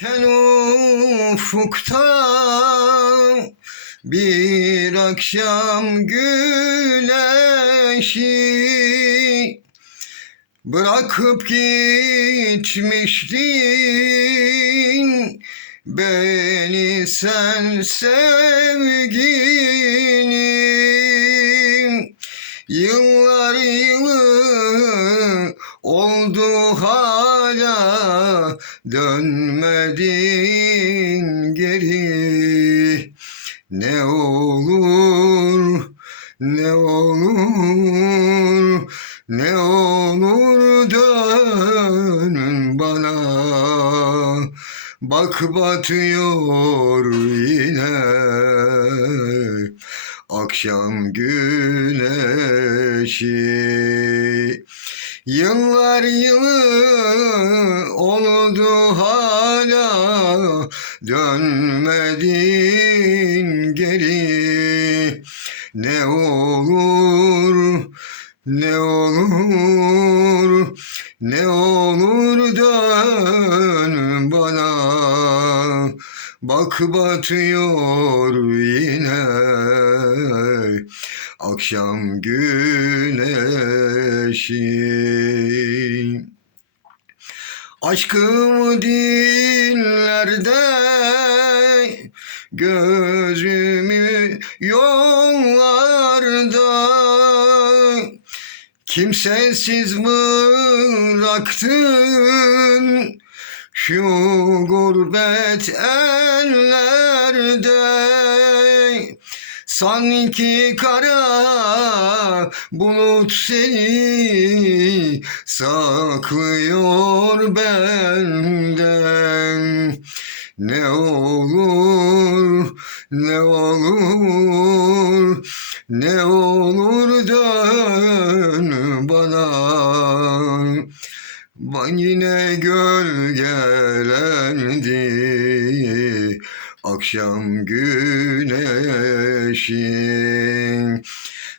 Ken ufukta bir akşam güneşi Bırakıp gitmiştin. Beni sen sevgilim Yıllar yılı oldu hala dönmedin geri. Ne olur ne olur ne olur dön bana. Bak batıyor yine. Akşam güneşi Yıllar yılı oldu hala dönmedin geri. Ne olur ne olur ne olur dön bana. Bak batıyor yine. Akşam güneşi Aşkım dillerde gözümü yollarda Kimsesiz bıraktın şu gurbet ellerde Sanki kara bulut seni saklıyor benden. Ne olur, ne olur, ne olur dön bana. Ben yine gölgelendi akşam güneşin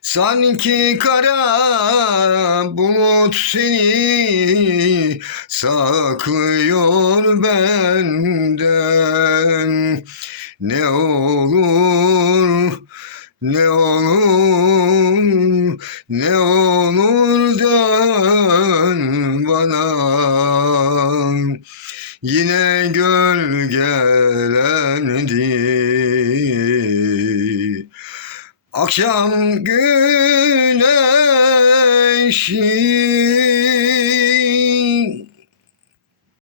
Sanki kara bulut seni saklıyor benden. Ne olur, ne olur, ne olur dön bana Yine gölgelendi Akşam güneşi